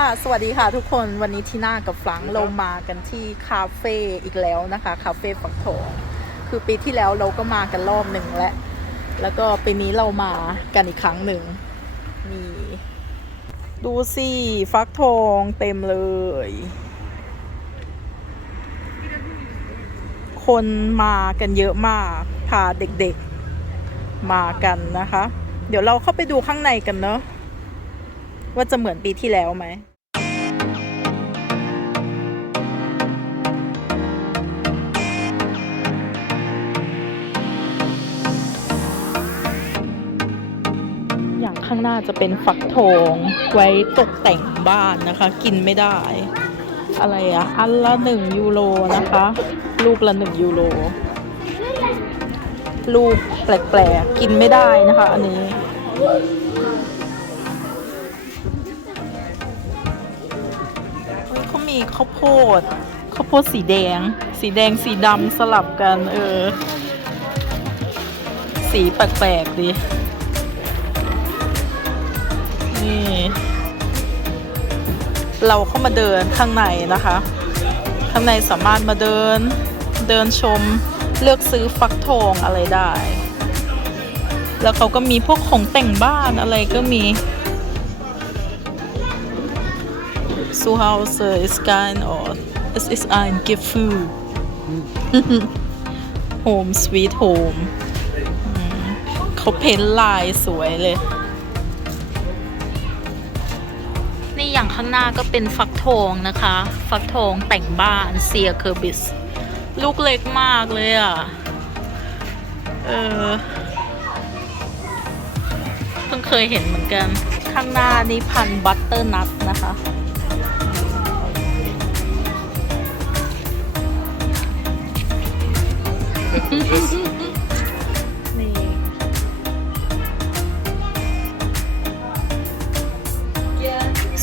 ค่ะ สวัสดีค่ะทุกคน วันนี้ที่หน้ากับฟลังเรามากันที่คาเฟ่อีกแล้วนะคะ คาเฟ่ฝักทอง คือปีที่แล้วเราก็มากันรอบหนึ่งแล้วแล้วก็ปีนี้เรามากันอีกครั้งหนึ่งนี่ดูสิฟักทองเต็มเลย คนมากันเยอะมาก พาเด็กๆมากันนะคะ เดี๋ยวเราเข้าไปดูข้างในกันเนาะ ว่าจะเหมือนปีที่แล้วไหมอย่างข้างหน้าจะเป็นฝักทองไว้ตกแต่งบ้านนะคะ กินไม่ได้ อะไรอะอันละหนึ่งยูโรนะคะ ลูกละหนึ่งยูโรลูกแปลกๆกินไม่ได้นะคะ อันนี้ มีข้าวโพดข้าวโพดสีแดง สีแดงสีดำสลับกัน เออ สีแปลกๆดีนี่ เราเข้ามาเดินข้างในนะคะ ข้างในสามารถมาเดินเดินชมเลือกซื้อฟักทองอะไรได้ แล้วเขาก็มีพวกของแต่งบ้านอะไรก็มี zu Hause ist kein Ort. Es ist ein Gefühl. Home Sweet Home อืมเขาเพ้นลายสวยเลย นี่อย่างข้างหน้าก็เป็นฟักทองนะคะ ฟักทองแต่งบ้านเซียเคอร์บิส ลูกเล็กมากเลยอะ เออ เพิ่งเคยเห็นเหมือนกัน ข้างหน้านี่พันบัตเตอร์นัทนะคะ นี่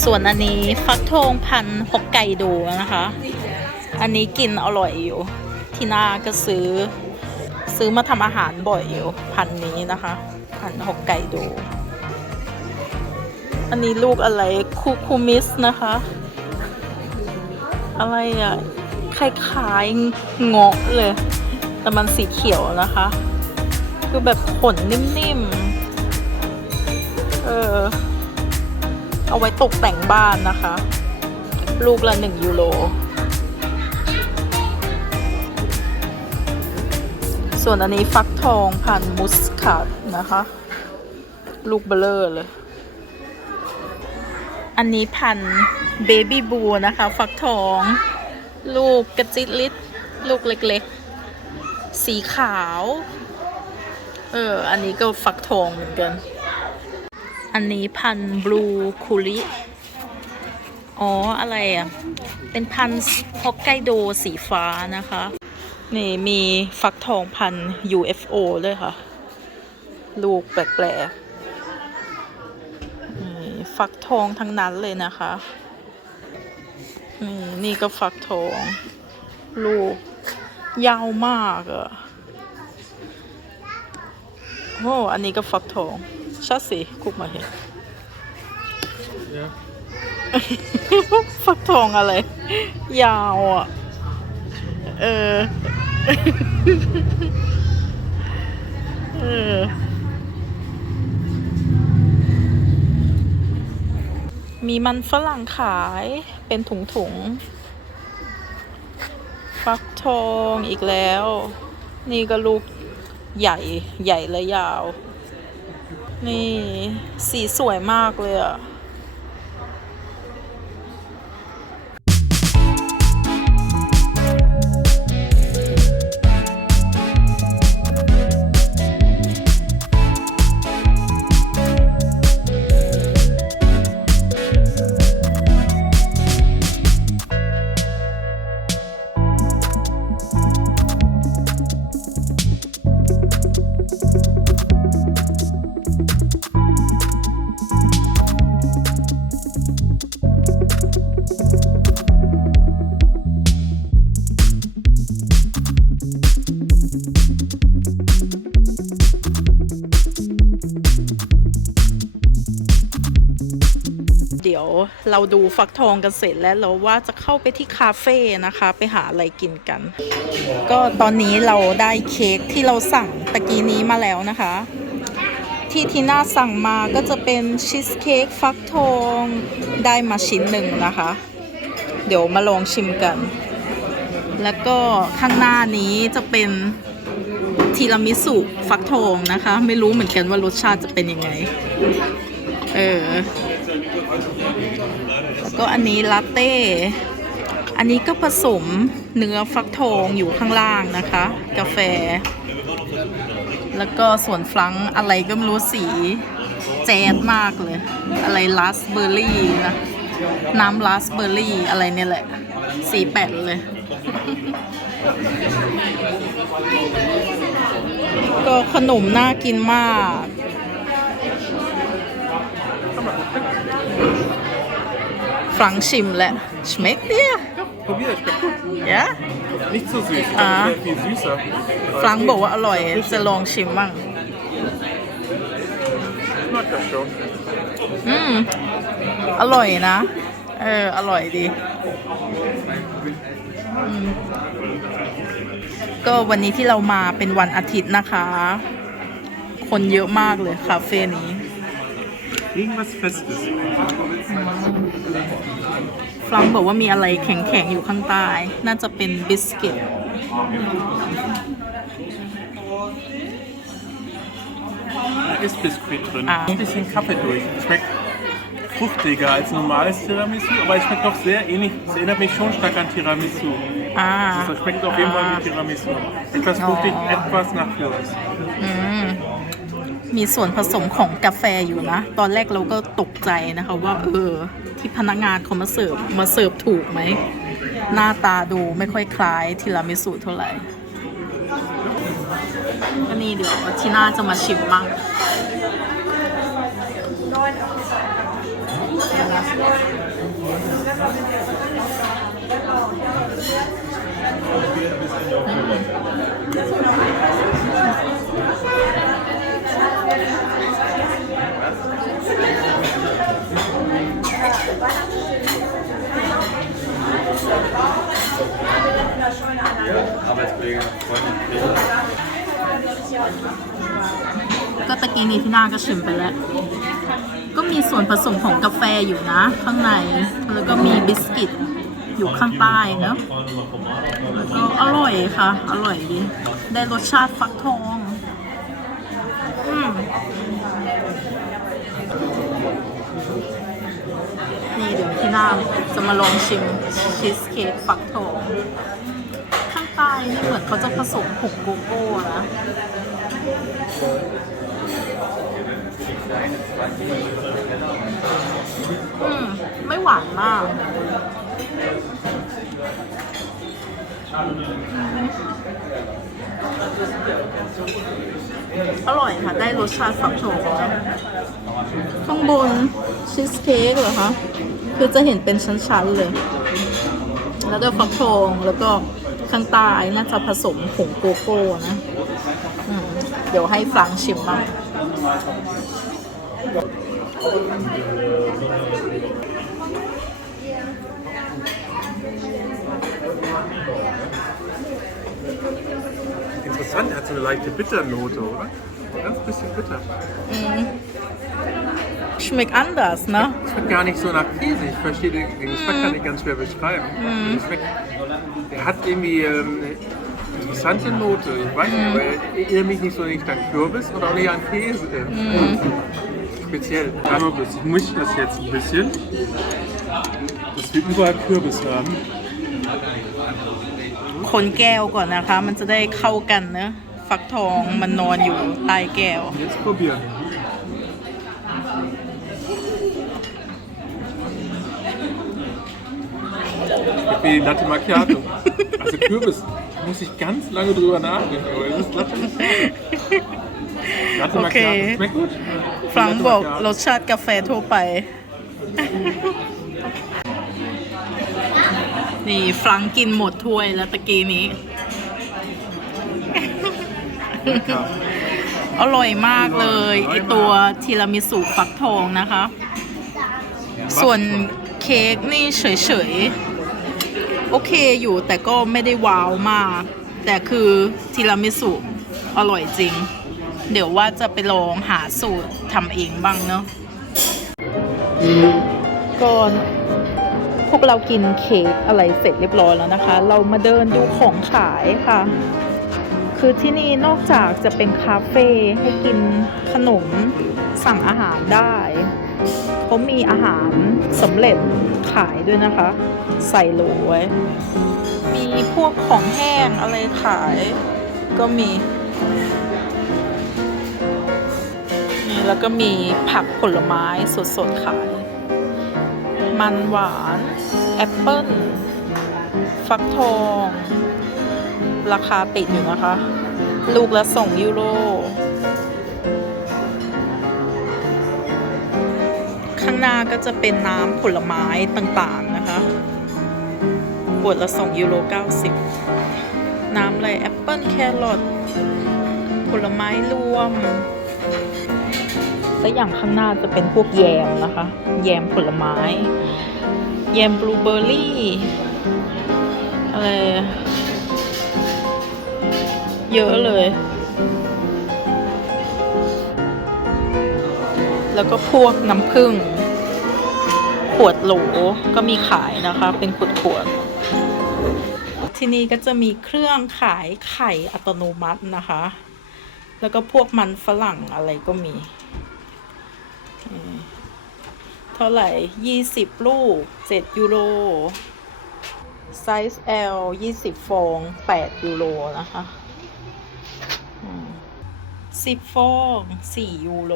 ส่วนอันนี้ฟักทองพันฮอกไกโดนะคะ อันนี้กินอร่อยอยู่ ที่หน้าก็ซื้อ ซื้อมาทำอาหารบ่อยอยู่ พันนี้นะคะ พันฮอกไกโด อันนี้ลูกอะไรคูคูมิสนะคะ อะไรอะคล้ายๆเงาะเลย แต่มันสีเขียวนะคะ คือแบบขนนิ่มๆ เออ เอาไว้ตกแต่งบ้านนะคะ ลูกละหนึ่งยูโร ส่วนอันนี้ฟักทองพันมุสคัดนะคะ ลูกเบลเลอร์เลย อันนี้พันเบบี้บูนะคะ ฟักทอง ลูกกระจิตลิดลูกเล็กๆ สีขาว เออ อันนี้ก็ฟักทองเหมือนกัน อันนี้พันบลูคูริ อ๋อ อะไรอะ เป็นพันฮอกไกโดสีฟ้านะคะ นี่มีฟักทองพัน UFO ด้วยค่ะ ลูกแปลกๆนี่ฟักทองทั้งนั้นเลยนะคะ นี่นี่ก็ฟักทอง ลูก ยาวมากอะโอ้อันนี้ก็ฟักทองชัดสิคุกมาเห็น Ja. ฟักทองอะไร ยาวอะ เออ เออ มีมันฝรั่งขายเป็นถุงๆฟัก ทองอีกแล้ว นี่ก็ลูกใหญ่ใหญ่และยาว นี่สีสวยมากเลยอะ เราดูฟักทองกันเสร็จแล้วเราว่าจะเข้าไปที่คาเฟ่นะคะ ไปหาอะไรกินกัน ก็ตอนนี้เราได้เค้กที่เราสั่งตะกี้นี้มาแล้วนะคะ ที่ทีน่าสั่งมาก็จะเป็นชีสเค้กฟักทองได้มาชิ้นหนึ่งนะคะ เดี๋ยวมาลองชิมกัน แล้วก็ข้างหน้านี้จะเป็นทีรามิสุฟักทองนะคะ ไม่รู้เหมือนกันว่ารสชาติจะเป็นยังไง เออ ก็อันนี้ลาเต้ อันนี้ก็ผสมเนื้อฟักทองอยู่ข้างล่างนะคะ กาแฟ แล้วก็ส่วนฟลังอะไรก็ไม่รู้สีแจ๊ดมากเลย อะไรลาสเบอร์รี่นะน้ำลาสเบอร์รี่อะไรเนี่ยแหละ สีแปดเลย ก็ขนมน่ากินมาก ฟรังชิมแหละ schmeckt dir Probier, schmeckt gut. ja Nicht zu süß, ich Ah. dachte, sehr viel süßer. ฟรังบอกว่าอร่อย จะลองชิมบ้าง Ich mag das schon. อืม อร่อยนะ เออ อร่อยดีอืมก็วันนี้ที่เรามาเป็นวันอาทิตย์นะคะ คนเยอะมากเลยคาเฟ่นี้ Irgendwas Festes. ฟรังบอกว่ามีอะไรแข็งๆ อยู่ข้างใต้ น่าจะเป็นบิสกิต Da ist Biskuit drin. Ah. Ein bisschen Kaffee durch. Schmeckt fruchtiger als normales Tiramisu, aber es schmeckt doch sehr ähnlich. Es erinnert mich schon stark an Tiramisu. อ่า Das schmeckt auf jeden Fall wie Tiramisu. Etwas fruchtig, etwas nach Kürbis. มีส่วนผสมของกาแฟอยู่นะ ตอนแรกเราก็ตกใจนะคะว่า เออ ที่พนักงานเขามาเสิร์ฟมาเสิร์ฟถูกไหม หน้าตาดูไม่ค่อยคล้ายทีรามิสุเท่าไหร่ก็นี่เดี๋ยวทีน่าจะมาชิมมั่ง ก็ตะกี้นี้ที่หน่าก็ชิมไปแล้ว ก็มีส่วนผสมของกาแฟอยู่นะ ข้างใน แล้วก็มีบิสกิตอยู่ข้างใต้เนอะแล้วก็อร่อยค่ะ อร่อยดี ได้รสชาติฟักทอง นี่เดี๋ยวที่หน้าจะมาลองชิมชีสเค้กฟักทองข้างใต้นี่เหมือนเขาจะผสมผงโกโก้นะอืม ไม่หวานมากอ อร่อยค่ะ ได้รสชาติฟักทองนะข้างบนชีสเค้กเหรอคะ คือจะเห็นเป็นชั้นๆเลย แล้วก็ฟักทองแล้วก็ข้างใต้น่าจะผสมผงโกโก้นะเดี๋ยวให้ฟรังชิมบ้าง Interessant, er hat so eine leichte Bitternote, oder? Ganz bisschen bitter. schmeckt anders นะ Schmeckt gar nicht so nach Käse. Ich verstehe den, Geschmack kann ich ganz schwer beschreiben. Es Schmeckt, der hat irgendwie ähm, eine interessante Note. Ich weiß nicht, aber er erinnert mich nicht so nicht an Kürbis und auch nicht an Käse. Speziell. Kürbis. Ich mische das jetzt ein bisschen. Dass wir überall Kürbis haben. คนแก้วก่อนนะคะ มันจะได้เข้ากันเนอะฟักทองมันนอนอยู่ใต้แก้ว Jetzt probieren. Schmeckt wie Latte Macchiato. Also Kürbis, da muss ich ganz lange drüber nachdenken, aber es ist Latte Macchiato. Latte Okay. Macchiato schmeckt gut. ฟรัง Latte บอก Macchiato. รสชาติกาแฟทั่วไป นี่ฟรังกินหมดถ้วยแล้วตะกี้นี้ Lecker. อร่อยมากเลยไอตัวทีรามิสุฟักทองนะคะ ส่วนค้กนี่เฉยๆ โอเคอยู่แต่ก็ไม่ได้ว้าวมาก แต่คือทีรามิสุอร่อยจริง เดี๋ยวว่าจะไปลองหาสูตรทำเองบ้างเนาะก่อน พวกเรากินเค้กอะไรเสร็จเรียบร้อยแล้วนะคะ เรามาเดินดูของขายค่ะ คือที่นี่นอกจากจะเป็นคาเฟ่ให้กินขนมสั่งอาหารได้เขามีอาหารสำเร็จขายด้วยนะคะ ใส่โหลไว้ มีพวกของแห้งอะไรขายก็มีนี่แล้วก็มีผักผลไม้สดๆขาย มันหวาน แอปเปิ้ล ฟักทอง ราคาติดอยู่นะคะ ลูกละสองยูโร ข้างหน้าก็จะเป็นน้ำผลไม้ต่างๆนะคะขวดละสองยูโรเก้าสิบน้ำอะไรแอปเปิ้ลแครอทผลไม้รวม และอย่างข้างหน้าจะเป็นพวกแยมนะคะ แยมผลไม้ แยมบลูเบอร์รี่อะไรเยอะเลย แล้วก็พวกน้ำผึ้งขวดโหลก็มีขายนะคะ เป็นขวดขวดที่นี่ก็จะมีเครื่องขายไข่อัตโนมัตินะคะ แล้วก็พวกมันฝรั่งอะไรก็มี ท่าไหร่ 20 ลูก 7 ยูโร ไซส์ L 20 ฟอง 8 ยูโร นะคะ10 ฟอง 4 ยูโร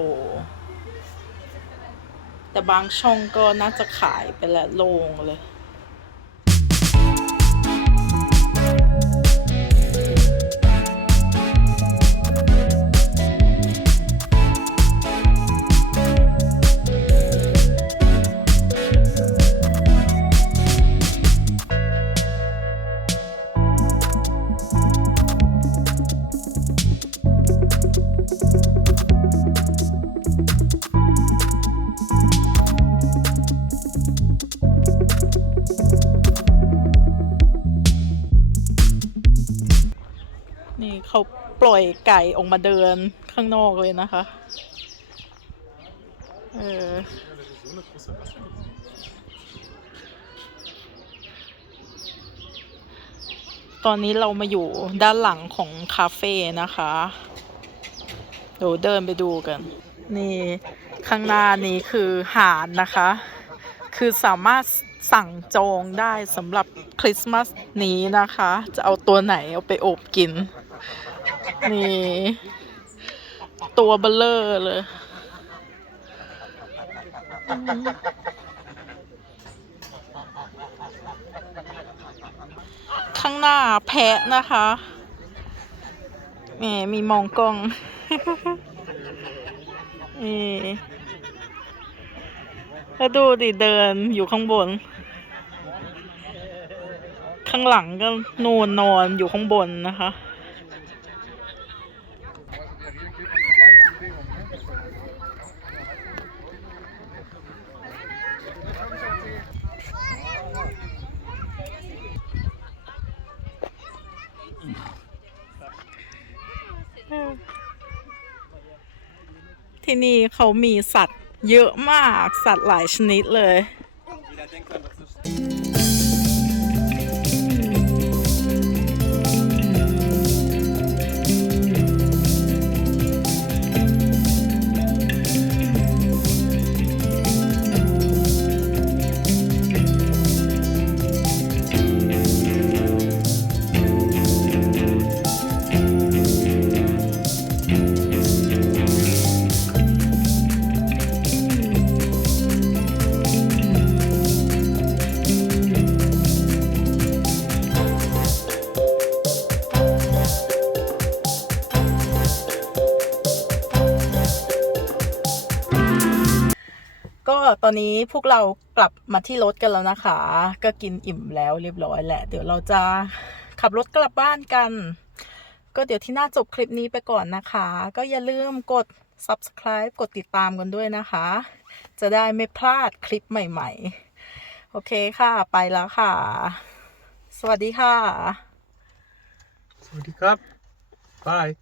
แต่บางช่องก็น่าจะขายไปและโลงเลย เขาปล่อยไก่ออกมาเดินข้างนอกเลยนะคะ เออตอนนี้เรามาอยู่ด้านหลังของคาเฟ่นะคะ เดี๋ยวเดินไปดูกัน นี่ข้างหน้านี้คือหาดนะคะ คือสามารถสั่งจองได้สำหรับคริสต์มาสนี้นะคะ จะเอาตัวไหนเอาไปอบกิน นี่ ตัวเบลเลอร์เลย ข้างหน้าแพะนะคะแหมมีมองกล้องนี่แล้วดูดิเดินอยู่ข้างบน ข้างหลังก็นูนนอนอยู่ข้างบนนะคะ นี่เขามีสัตว์เยอะมากสัตว์หลายชนิดเลย ก็ตอนนี้พวกเรากลับมาที่รถกันแล้วนะคะ ก็กินอิ่มแล้วเรียบร้อยแหละ เดี๋ยวเราจะขับรถกลับบ้านกัน ก็เดี๋ยวที่หน้าจบคลิปนี้ไปก่อนนะคะ ก็อย่าลืมกด subscribe กดติดตามกันด้วยนะคะ จะได้ไม่พลาดคลิปใหม่ ๆ โอเคค่ะ ไปแล้วค่ะ สวัสดีค่ะ Sawadee krab. Bye.